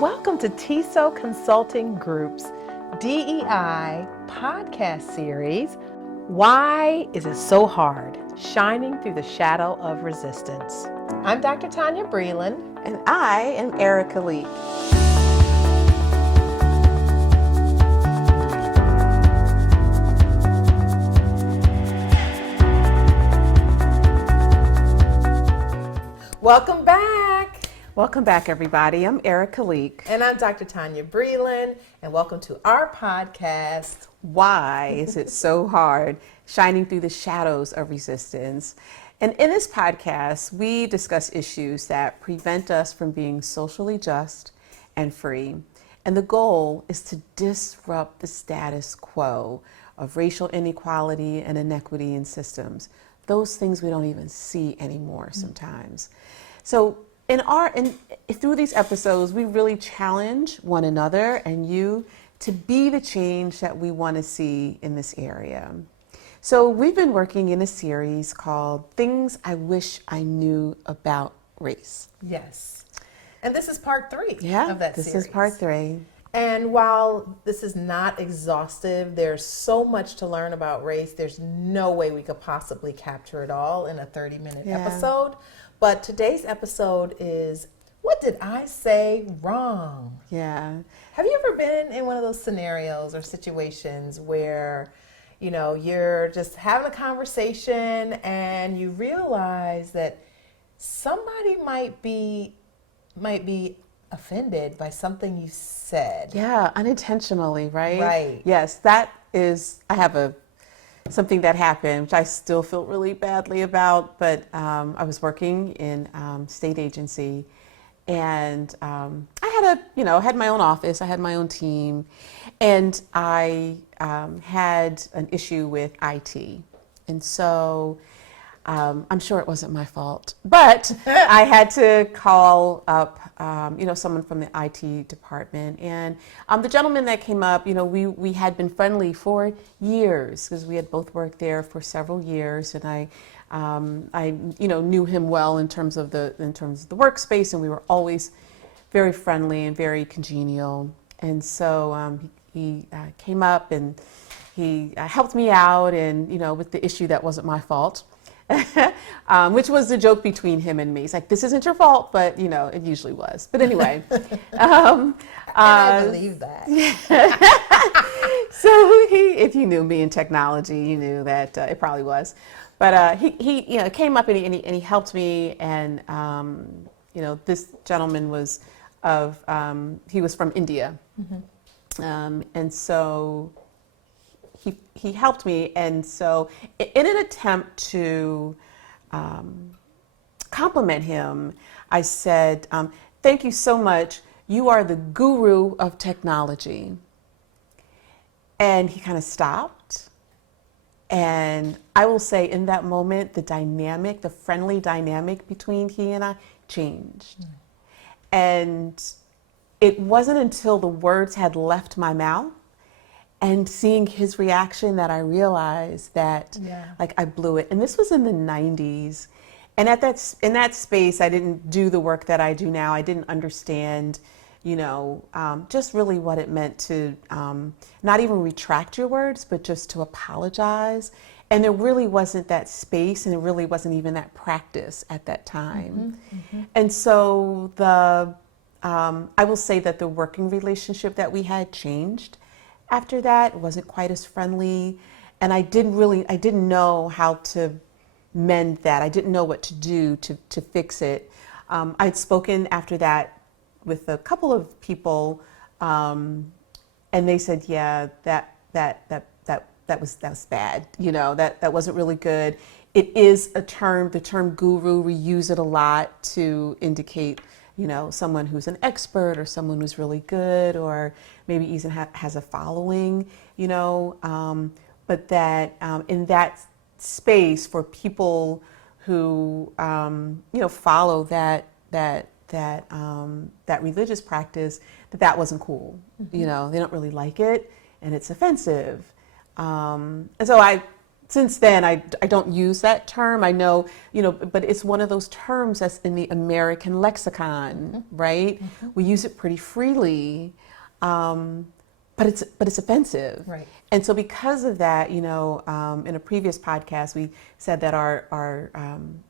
Welcome to TESO Consulting Group's DEI podcast series, Why Is It So Hard? Shining Through the Shadow of Resistance. I'm Dr. Tonya Breland. And I am Erika. Welcome back. Welcome back, everybody. I'm Erika. And I'm Dr. Tonya Breland, and welcome to our podcast, Why Is It So Hard? Shining Through the Shadows of Resistance. And in this podcast, we discuss issues that prevent us from being socially just and free. And the goal is to disrupt the status quo of racial inequality and inequity in systems. Those things we don't even see anymore sometimes. So through these episodes, we really challenge one another and you to be the change that we want to see in this area. So we've been working in a series called Things I Wish I Knew About Race. Yes. And this is part 3 of that series. This is part 3. And while this is not exhaustive, there's so much to learn about race. There's no way we could possibly capture it all in a 30-minute episode. But today's episode is, what did I say wrong? Yeah. Have you ever been in one of those scenarios or situations where, you know, you're just having a conversation and you realize that somebody might be offended by something you said? Yeah, unintentionally, right? Right. Yes, that is, I have something that happened, which I still feel really badly about, but I was working in state agency, and I had my own office, I had my own team, and I had an issue with IT. And so I'm sure it wasn't my fault, but I had to call up, someone from the IT department. And the gentleman that came up, we had been friendly for years because we had both worked there for several years. And I knew him well in terms of the workspace, and we were always very friendly and very congenial. And so he came up and he helped me out, and with the issue that wasn't my fault. Which was the joke between him and me. It's like, this isn't your fault, but it usually was. But anyway. I believe that. So if you knew me in technology, you knew that it probably was. But he came up and he helped me, and this gentleman was he was from India. Mm-hmm. And so he helped me, and so in an attempt to compliment him, I said, thank you so much. You are the guru of technology. And he kind of stopped. And I will say in that moment, the friendly dynamic between he and I changed. And it wasn't until the words had left my mouth and seeing his reaction that I realized that I blew it. And this was in the 90s. And in that space, I didn't do the work that I do now. I didn't understand, just really what it meant to not even retract your words, but just to apologize. And there really wasn't that space, and there really wasn't even that practice at that time. Mm-hmm. Mm-hmm. And so I will say that the working relationship that we had changed. After that, it wasn't quite as friendly, and I didn't know how to mend that. I didn't know what to do to fix it. I'd spoken after that with a couple of people, and they said, yeah, that was bad. That wasn't really good. It is a term, the term guru, we use it a lot to indicate someone who's an expert or someone who's really good, or maybe even has a following, but that in that space for people who, follow that religious practice, that wasn't cool. Mm-hmm. They don't really like it, and it's offensive. And so I since then, I don't use that term. I know, but it's one of those terms that's in the American lexicon, right? We use it pretty freely, but it's offensive. Right. And so because of that, in a previous podcast, we said that our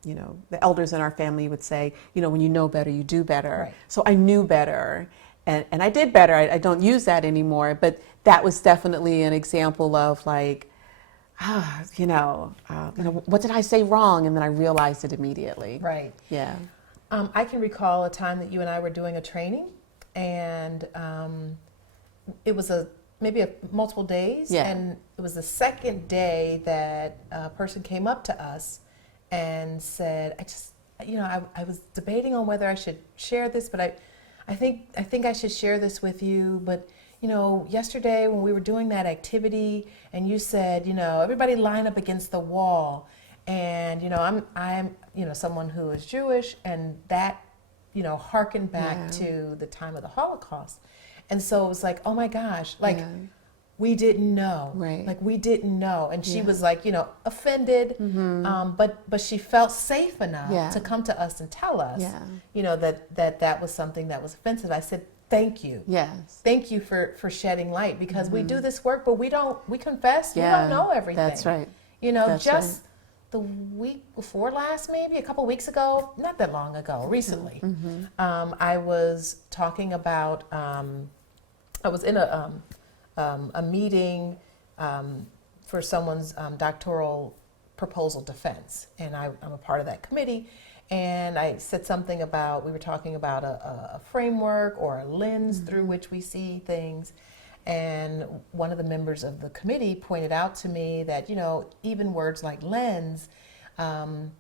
the elders in our family would say, when you know better, you do better. Right. So I knew better. And I did better. I don't use that anymore, but that was definitely an example of like, what did I say wrong? And then I realized it immediately. Right. Yeah. I can recall a time that you and I were doing a training, and it was maybe multiple days. Yeah. And it was the second day that a person came up to us and said, I was debating on whether I should share this, but I think I should share this with you, but yesterday when we were doing that activity and you said, everybody line up against the wall, and I'm someone who is Jewish, and that harkened back to the time of the Holocaust. And so it was like, oh my gosh, we didn't know. Right. Like we didn't know. And she was like, offended, but she felt safe enough to come to us and tell us, that was something that was offensive. I said, thank you. Yes. Thank you for shedding light, because we do this work, but we confess, we don't know everything. That's right. The week before last, maybe a couple weeks ago, not that long ago, recently, I was talking about, I was in a meeting for someone's doctoral proposal defense, and I'm a part of that committee. And I said something about, we were talking about a framework or a lens through which we see things. And one of the members of the committee pointed out to me that, even words like lens can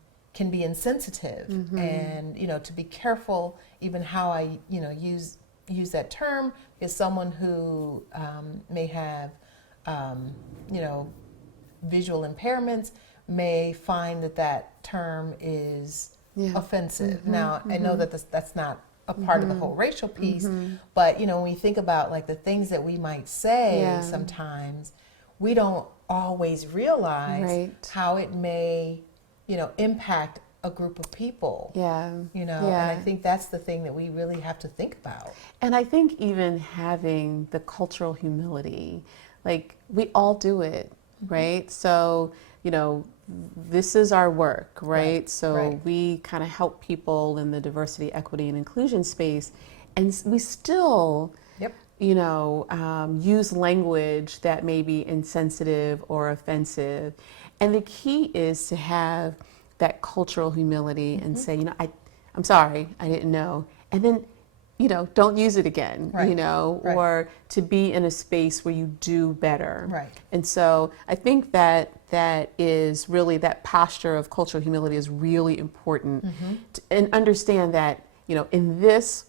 be insensitive, and, to be careful even how I, use that term, is someone who may have, visual impairments may find that term is offensive. Now, I know that that's not a part of the whole racial piece, but when we think about like the things that we might say, sometimes we don't always realize how it may, impact a group of people. And I think that's the thing that we really have to think about. And I think even having the cultural humility, like we all do it, right? So, this is our work, right? So we kind of help people in the diversity, equity, and inclusion space, and we still, use language that may be insensitive or offensive. And the key is to have that cultural humility and say, I'm sorry, I didn't know. And then, don't use it again, or to be in a space where you do better. Right. And so I think that is really, that posture of cultural humility is really important, and understand that, in this,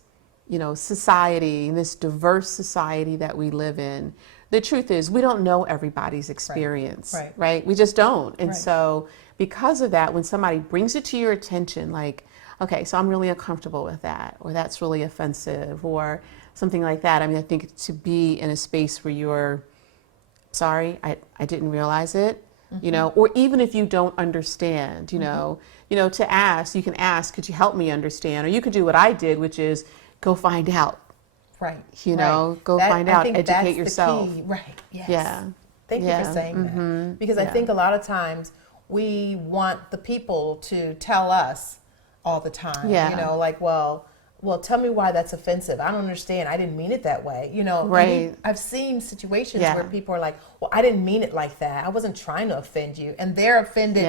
society, in this diverse society that we live in, the truth is we don't know everybody's experience, right? We just don't. And so because of that, when somebody brings it to your attention, like, okay, so I'm really uncomfortable with that, or that's really offensive, or something like that. I mean, I think to be in a space where you're sorry, I didn't realize it, or even if you don't understand, to ask, you can ask, could you help me understand? Or you could do what I did, which is go find out. Right. Go find out, educate yourself. The key. Right. Yes. Yeah. Thank you for saying that. Because I think a lot of times we want the people to tell us all the time, well, tell me why that's offensive. I don't understand. I didn't mean it that way. Right. I've seen situations where people are like, well, I didn't mean it like that. I wasn't trying to offend you. And they're offended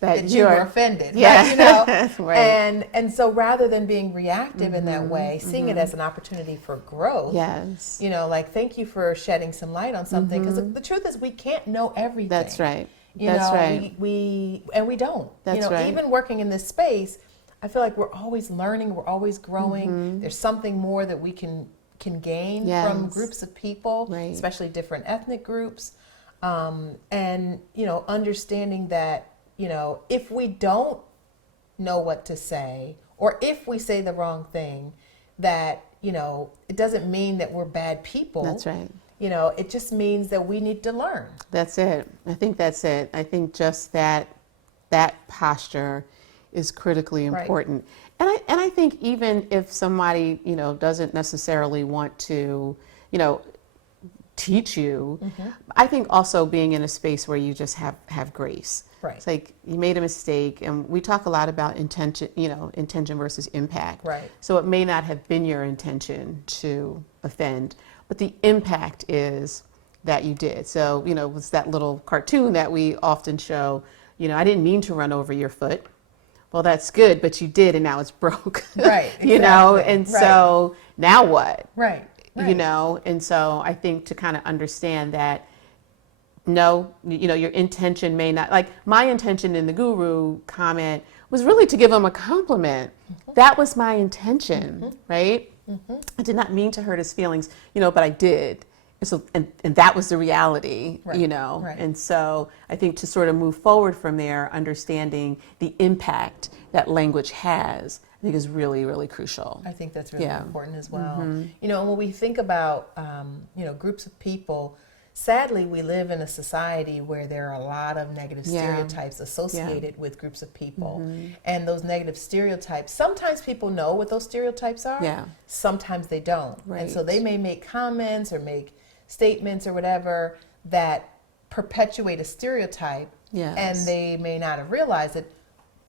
that you were offended. Yeah. Right? And so rather than being reactive in that way, seeing it as an opportunity for growth, thank you for shedding some light on something. Because the truth is we can't know everything. That's right. We don't. That's right. Even working in this space, I feel like we're always learning, we're always growing. There's something more that we can gain from groups of people, especially different ethnic groups. And, understanding that, if we don't know what to say, or if we say the wrong thing, that, it doesn't mean that we're bad people. That's right. it just means that we need to learn. That's it. I think that's it. I think just that posture is critically important. Right. And I think even if somebody, doesn't necessarily want to, teach you, I think also being in a space where you just have grace. Right. It's like you made a mistake, and we talk a lot about intention, intention versus impact. Right. So it may not have been your intention to offend, but the impact is that you did. So, it's that little cartoon that we often show, I didn't mean to run over your foot. Well, that's good, but you did, and now it's broke. Right. Exactly. And so now what? Right. And so I think to kind of understand that, no, your intention may not, like my intention in the guru comment was really to give him a compliment. That was my intention, right? I did not mean to hurt his feelings, but I did. And so, and that was the reality, Right. And so I think to sort of move forward from there, understanding the impact that language has, I think is really, really crucial. I think that's really important as well. When we think about, groups of people, sadly, we live in a society where there are a lot of negative stereotypes associated with groups of people. And those negative stereotypes, sometimes people know what those stereotypes are, sometimes they don't. Right. And so they may make comments or make statements or whatever that perpetuate a stereotype, and they may not have realized it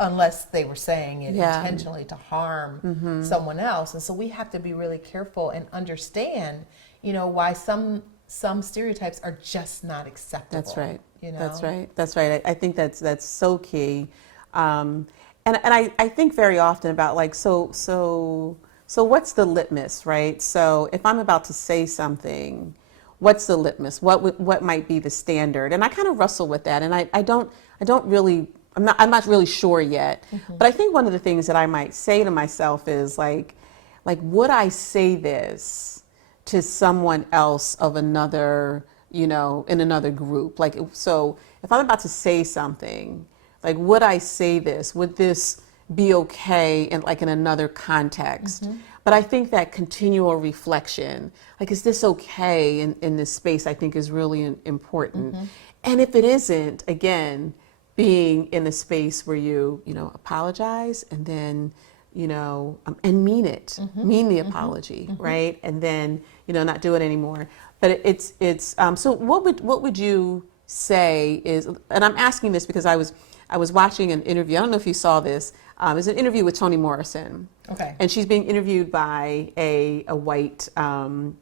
unless they were saying it intentionally to harm someone else. And so we have to be really careful and understand, why some stereotypes are just not acceptable. That's right. That's right. I think that's so key. And I think very often about like, so what's the litmus, right? So if I'm about to say something, what's the litmus? What might be the standard? And I kind of wrestle with that. And I'm not really sure yet. But I think one of the things that I might say to myself is like, would I say this to someone else of another, in another group? Like, so if I'm about to say something, like, would I say this? Would this be okay in another context? But I think that continual reflection, like, is this okay in this space, I think is really important. And if it isn't, again, being in a space where you apologize and then, and mean it, mean the apology, right? And then, not do it anymore. But it's so what would you say is, and I'm asking this because I was watching an interview. I don't know if you saw this. It's an interview with Toni Morrison. Okay. And she's being interviewed by a white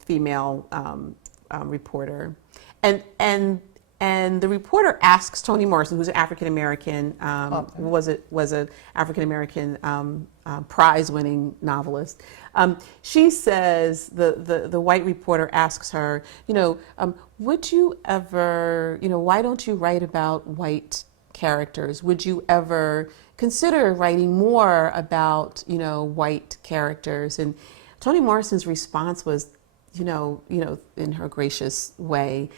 female reporter, and the reporter asks Toni Morrison, who's an African American, was an African American prize-winning novelist. She says the white reporter asks her, would you ever, why don't you write about white characters? Would you ever consider writing more about, white characters? And Toni Morrison's response was, in her gracious way,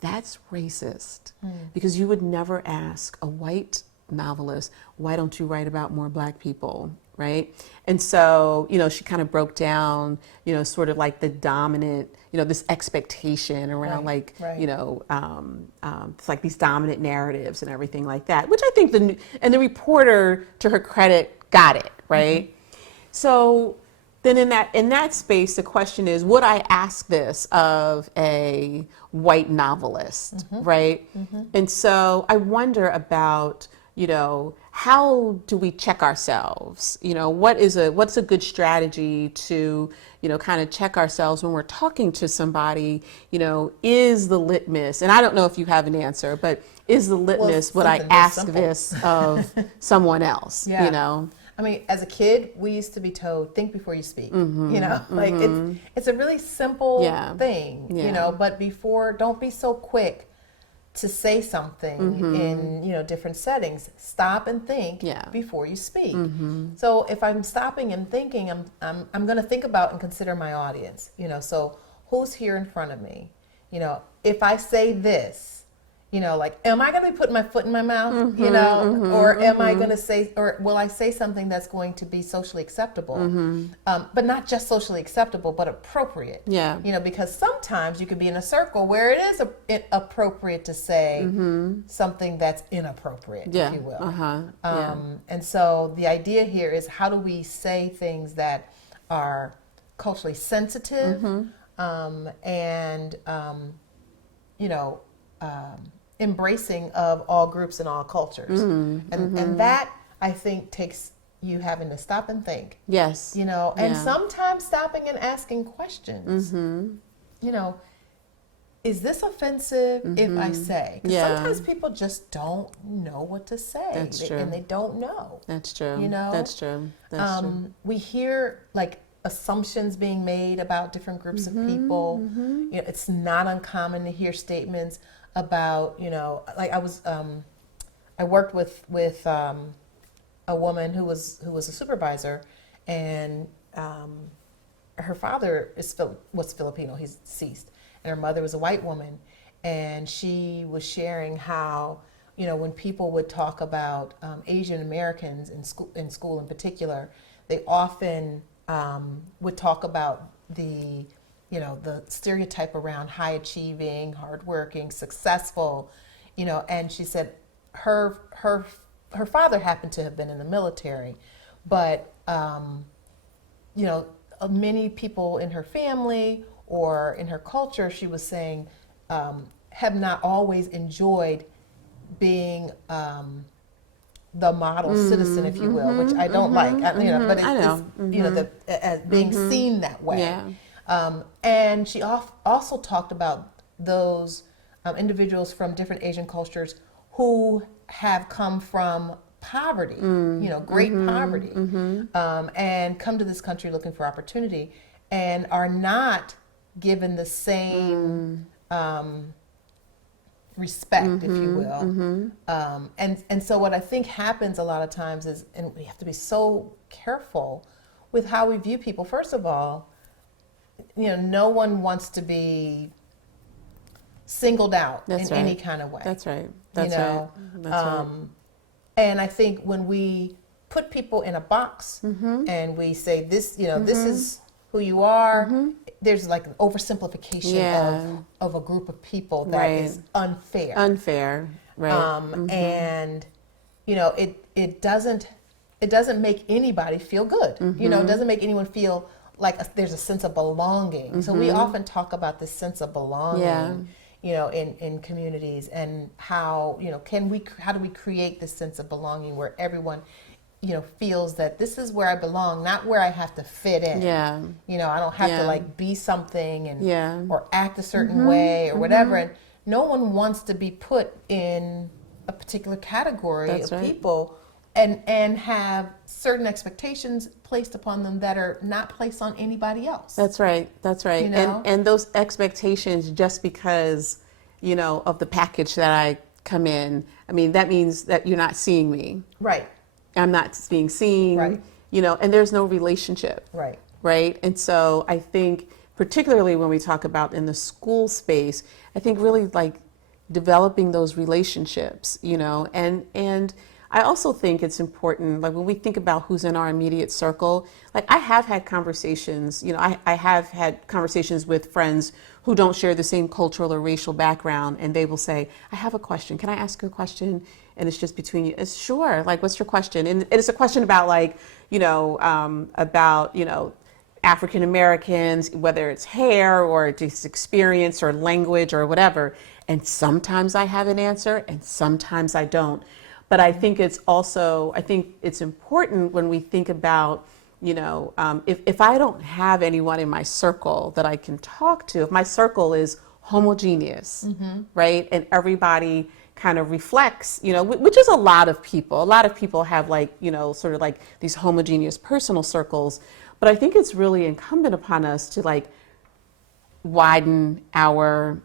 that's racist, because you would never ask a white novelist, why don't you write about more black people, right? And so, she kind of broke down, sort of like the dominant, this expectation around it's like these dominant narratives and everything like that, which I think the reporter, to her credit, got it, right? So then in that space, the question is, would I ask this of a white novelist, right? And so I wonder about, how do we check ourselves? What's a good strategy to, kind of check ourselves when we're talking to somebody, is the litmus, and I don't know if you have an answer, but is the litmus, would I ask this of someone else, I mean, as a kid, we used to be told, think before you speak, it's a really simple thing, but don't be so quick to say something in, different settings. Stop and think before you speak. So if I'm stopping and thinking, I'm going to think about and consider my audience, so who's here in front of me? If I say this, you know, like, am I going to be putting my foot in my mouth, you know, or am I going to say, or will I say something that's going to be socially acceptable, but not just socially acceptable, but appropriate. Yeah. You know, because sometimes you could be in a circle where it is appropriate to say something that's inappropriate, if you will. And so the idea here is, how do we say things that are culturally sensitive and, you know, embracing of all groups and all cultures. And that, I think, takes you having to stop and think. Yes. You know, and sometimes stopping and asking questions. You know, is this offensive if I say? Because sometimes people just don't know what to say. That's true. And they don't know. That's true. You know? That's true. That's true. We hear, like, assumptions being made about different groups of people. You know, it's not uncommon to hear statements about, you know, like I worked with a woman who was a supervisor, and her father was Filipino. He's deceased, and her mother was a white woman, and she was sharing how, you know, when people would talk about Asian Americans in school in particular, they often would talk about the stereotype around high achieving, hardworking, successful, you know. And she said her father happened to have been in the military, but you know, many people in her family or in her culture, she was saying, have not always enjoyed being the model citizen, if you will, which I don't like, you know, but it's you know, as being seen that way. Yeah. And she also talked about those individuals from different Asian cultures who have come from poverty, you know, great poverty, and come to this country looking for opportunity, and are not given the same respect, if you will. And so what I think happens a lot of times is, and we have to be so careful with how we view people. First of all, you know, no one wants to be singled out in any kind of way. That's right. That's right. That's right. And I think when we put people in a box and we say this, you know, this is who you are, there's like an oversimplification of a group of people that is unfair. Unfair, right. And, you know, it doesn't make anybody feel good. You know, it doesn't make anyone feel like there's a sense of belonging. So we often talk about this sense of belonging, you know, in communities, and how, you know, how do we create this sense of belonging where everyone, you know, feels that this is where I belong, not where I have to fit in. Yeah. You know, I don't have to like be something and or act a certain way or whatever. And no one wants to be put in a particular category of people and have certain expectations placed upon them that are not placed on anybody else. That's right. That's right. You know? And those expectations, just because, you know, of the package that I come in, I mean, that means that you're not seeing me. Right. I'm not being seen. Right. You know, and there's no relationship. Right. Right. And so I think, particularly when we talk about in the school space, I think really like developing those relationships, you know, and I also think it's important, like when we think about who's in our immediate circle, like I have had conversations, you know, I have had conversations with friends who don't share the same cultural or racial background, and they will say, I have a question. Can I ask you a question? And it's just between you. It's sure. Like, what's your question? And it's a question about like, you know, African Americans, whether it's hair or just experience or language or whatever. And sometimes I have an answer and sometimes I don't. But I think it's also, I think it's important when we think about, you know, if I don't have anyone in my circle that I can talk to, if my circle is homogeneous, right? And everybody kind of reflects, you know, which is a lot of people. A lot of people have like, you know, sort of like these homogeneous personal circles. But I think it's really incumbent upon us to like widen our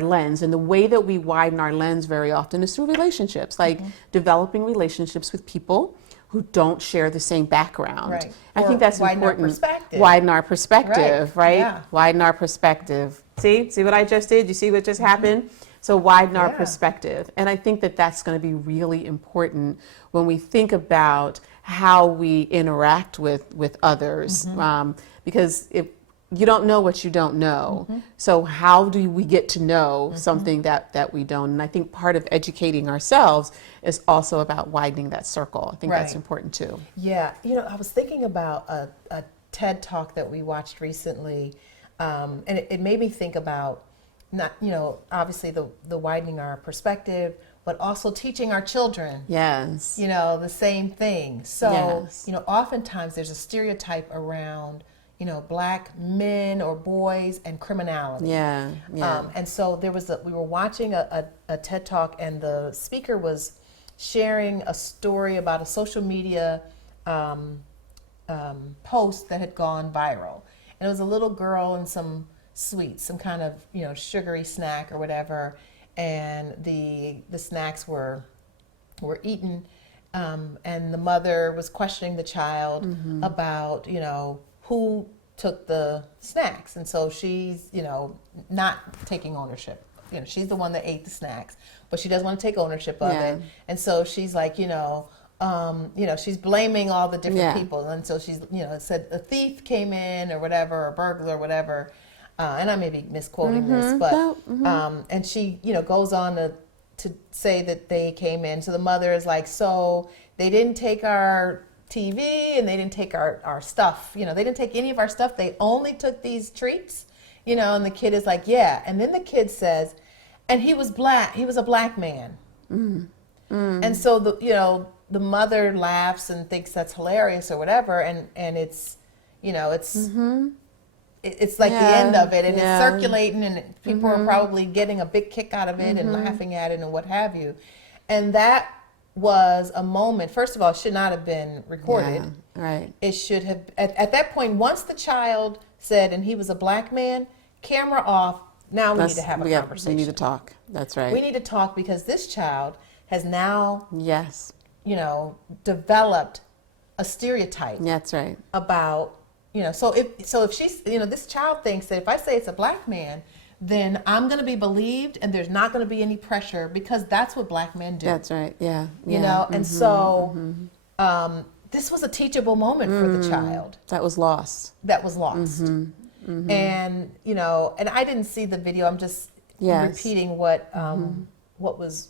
lens, and the way that we widen our lens very often is through relationships, like developing relationships with people who don't share the same background. Right. I think that's important. Widen our perspective, right? Yeah. Widen our perspective. See what I just did? You see what just happened? So widen our Yeah. perspective. And I think that that's going to be really important when we think about how we interact with others. Because if you don't know what you don't know, so how do we get to know something that we don't? And I think part of educating ourselves is also about widening that circle. I think that's Right. important too. Yeah, you know, I was thinking about a TED talk that we watched recently, and it made me think about not, you know, obviously the widening our perspective, but also teaching our children, Yes. you know, the same thing. So, Yes. you know, oftentimes there's a stereotype around, you know, black men or boys and criminality. Yeah. Yeah. And so we were watching a TED talk, and the speaker was sharing a story about a social media post that had gone viral. And it was a little girl and some sweets, some kind of, you know, sugary snack or whatever. And the snacks were eaten. And the mother was questioning the child about, you know, who took the snacks. And so she's, you know, not taking ownership. You know, she's the one that ate the snacks, but she doesn't want to take ownership of it. And so she's like, you know, she's blaming all the different people. And so she's, you know, it said a thief came in or whatever, or a burglar or whatever. And I may be misquoting this, but, and she, you know, goes on to say that they came in. So the mother is like, so they didn't take our TV and they didn't take our stuff. You know, they didn't take any of our stuff. They only took these treats, you know, and the kid is like, yeah. And then the kid says, and he was black. He was a black man. And so the mother laughs and thinks that's hilarious or whatever. And it's, you know, it's like the end of it, and it's circulating, and people are probably getting a big kick out of it and laughing at it and what have you. And that was a moment, first of all, it should not have been recorded. Right. It should have, at that point, once the child said, and he was a black man, camera off, now we need to have a conversation. We need to talk. That's right. We need to talk, because this child has now, Yes. you know, developed a stereotype. That's right. About, you know, so if she's, you know, this child thinks that if I say it's a black man, then I'm going to be believed, and there's not going to be any pressure, because that's what black men do. That's right. Yeah. You know, and so this was a teachable moment for the child. That was lost. That was lost. And, you know, and I didn't see the video. I'm just repeating what was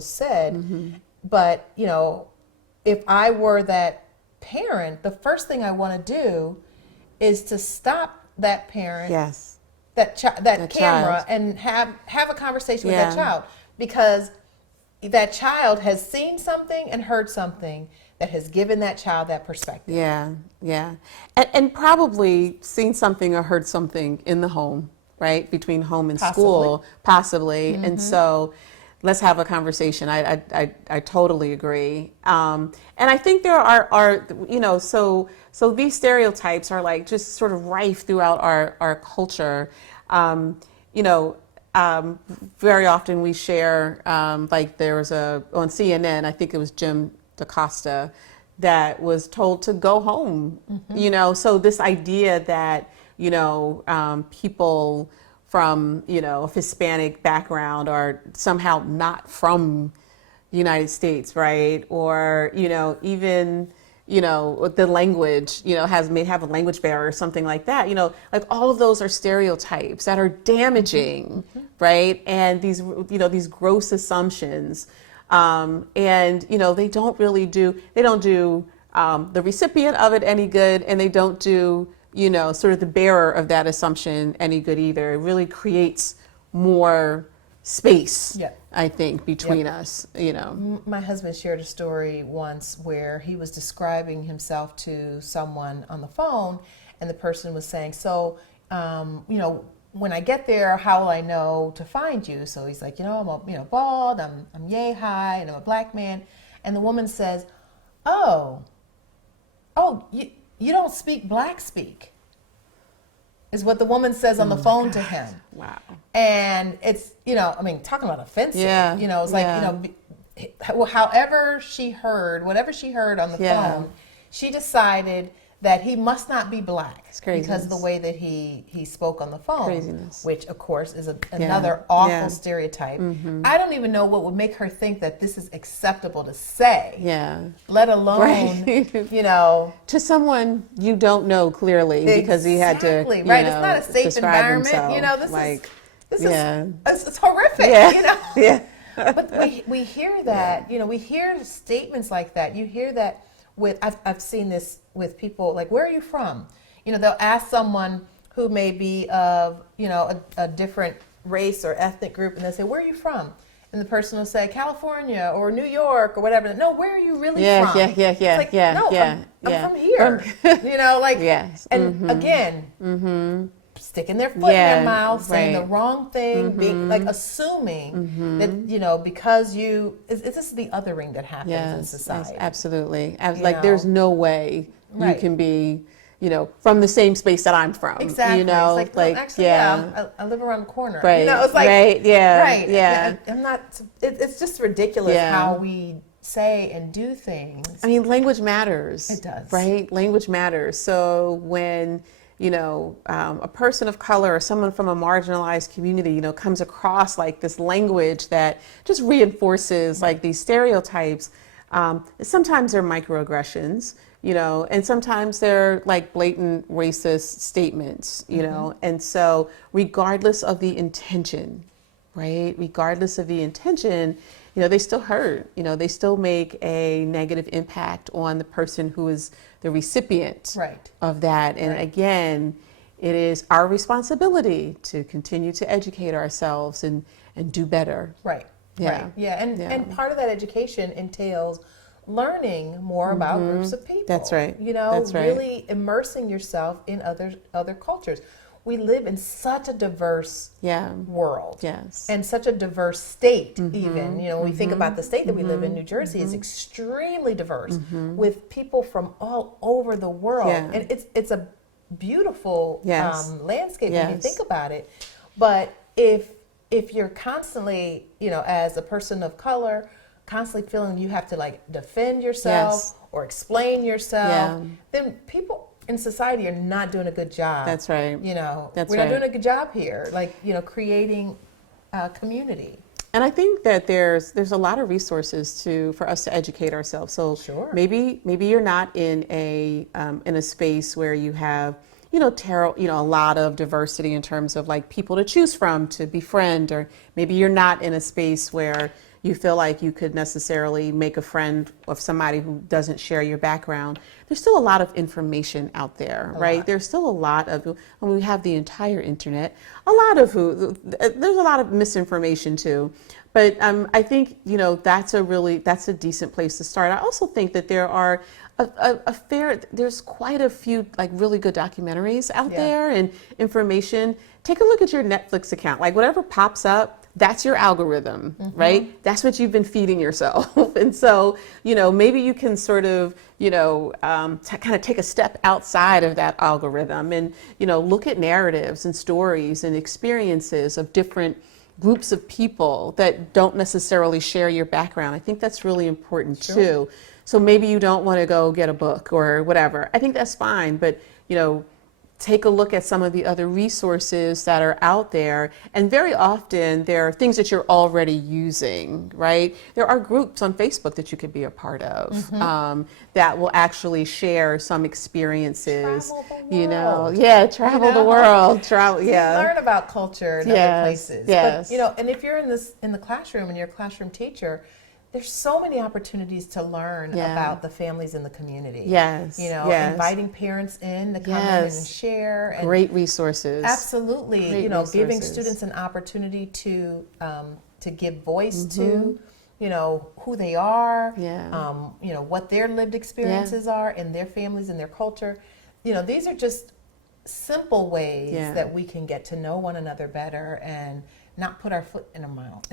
said. But, you know, if I were that parent, the first thing I want to do is to stop that parent. Yes. That camera child. and have a conversation with that child, because that child has seen something and heard something that has given that child that perspective. Yeah, yeah. And probably seen something or heard something in the home, right? Between home and school, possibly. And so let's have a conversation. I totally agree. And I think there are you know, so these stereotypes are like just sort of rife throughout our culture. You know, very often we share, like there was on CNN, I think it was Jim DaCosta, that was told to go home. You know, so this idea that, you know, people from, you know, of Hispanic background are somehow not from the United States, right? Or, you know, even, you know, the language, you know, may have a language barrier or something like that. You know, like all of those are stereotypes that are damaging, right? And these, you know, these gross assumptions. And, you know, they don't do the recipient of it any good, and they don't do, you know, sort of the bearer of that assumption any good either. It really creates more space, I think, between us, you know. My husband shared a story once where he was describing himself to someone on the phone, and the person was saying, so, you know, when I get there, how will I know to find you? So he's like, you know, I'm bald, I'm yay high, and I'm a black man. And the woman says, oh, you don't speak black speak, is what the woman says on the phone to him. Wow. And it's, you know, I mean, talking about offensive, you know, it's like, you know, however she heard, whatever she heard on the phone, she decided that he must not be black because of the craziness. way that he spoke on the phone. Craziness. Which, of course, is another awful Yeah. stereotype. I don't even know what would make her think that this is acceptable to say, Yeah. let alone, Right. you know. To someone you don't know clearly because he had to, Exactly, you right. know, It's not a safe describe environment. himself. You know, this like, is yeah. it's horrific. Yeah. You know. Yeah. But we hear that, you know, we hear statements like that. You hear that with, I've seen this with people, like, where are you from? You know, they'll ask someone who may be of, you know, a different race or ethnic group, and they'll say, where are you from? And the person will say, California or New York or whatever. No, where are you really Yeah, from? yeah, yeah, It's yeah, like, yeah, no, yeah, I'm yeah. from here. You know, like, Yes. and again, sticking their foot in Yeah, their mouth, saying the right. wrong thing, being like assuming that, you know, because this is the othering that happens in Yes, society. absolutely. You Like, know? there's no way Right. you can be, you know, from the same space that I'm from. Exactly. You know, it's like, no, actually, I live around the corner. Right. You know, it's like, right. Yeah. right. Yeah. I'm not, it's just ridiculous Yeah. how we say and do things. I mean, language matters. It does. Right? Language matters. So when, you know, a person of color or someone from a marginalized community, you know, comes across like this language that just reinforces like these stereotypes, sometimes they're microaggressions, you know, and sometimes they're like blatant racist statements, you know, and so regardless of the intention, right? Regardless of the intention, you know, they still hurt, you know, they still make a negative impact on the person who is the recipient Right. of that. And Right. again, it is our responsibility to continue to educate ourselves and do better. Right. Yeah. Right. Yeah. And Yeah. and part of that education entails learning more about groups of people. That's right. You know, That's right. really immersing yourself in other cultures. We live in such a diverse Yeah. world. Yes. And such a diverse state, even. You know, when we think about the state that we live in, New Jersey is extremely diverse with people from all over the world. Yeah. And it's a beautiful Yes. landscape when you Yes. think about it. But if you're constantly, you know, as a person of color, constantly feeling you have to like defend yourself Yes. or explain yourself, Yeah. then people in society are not doing a good job. That's right. You know, That's we're right. not doing a good job here, like, you know, creating community. And I think that there's a lot of resources for us to educate ourselves. So Sure. maybe you're not in a space where you have, you know, a lot of diversity in terms of like people to choose from to befriend, or maybe you're not in a space where you feel like you could necessarily make a friend of somebody who doesn't share your background. There's still a lot of information out there, right? There's still a lot of, and we have the entire internet, there's a lot of misinformation too. But I think, you know, that's a decent place to start. I also think that there are there's quite a few like really good documentaries out there and information. Take a look at your Netflix account. Like whatever pops up, that's your algorithm, right? That's what you've been feeding yourself. And so, you know, maybe you can sort of, you know, kind of take a step outside of that algorithm and, you know, look at narratives and stories and experiences of different groups of people that don't necessarily share your background. I think that's really important too. So maybe you don't want to go get a book or whatever. I think that's fine, but, you know, take a look at some of the other resources that are out there. And very often there are things that you're already using, right? There are groups on Facebook that you could be a part of that will actually share some experiences. Travel the You know, world. travel You know? the world. Travel, You learn about culture in other places. Yes. But, you know, and if you're in the classroom and you're a classroom teacher, there's so many opportunities to learn about the families in the community. Yes. You know, yes. inviting parents in to come in and share. And Great resources. absolutely. Great you know, giving resources. students an opportunity to give voice to, you know, who they are, you know, what their lived experiences are in their families and their culture. You know, these are just simple ways that we can get to know one another better and not put our foot in the mouth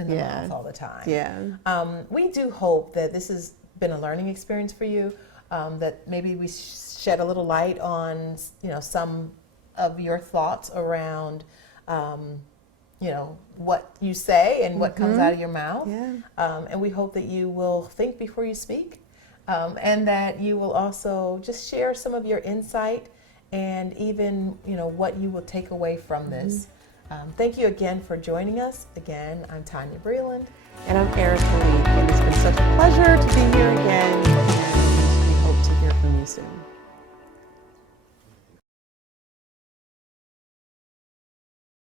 all the time. Yeah. We do hope that this has been a learning experience for you, that maybe we shed a little light on, you know, some of your thoughts around, you know, what you say and what comes out of your mouth. Yeah. And we hope that you will think before you speak. and that you will also just share some of your insight and even, what you will take away from this. Thank you again for joining us. Again, I'm Tonya Breland. And I'm Erika, and it's been such a pleasure to be here again, and we hope to hear from you soon.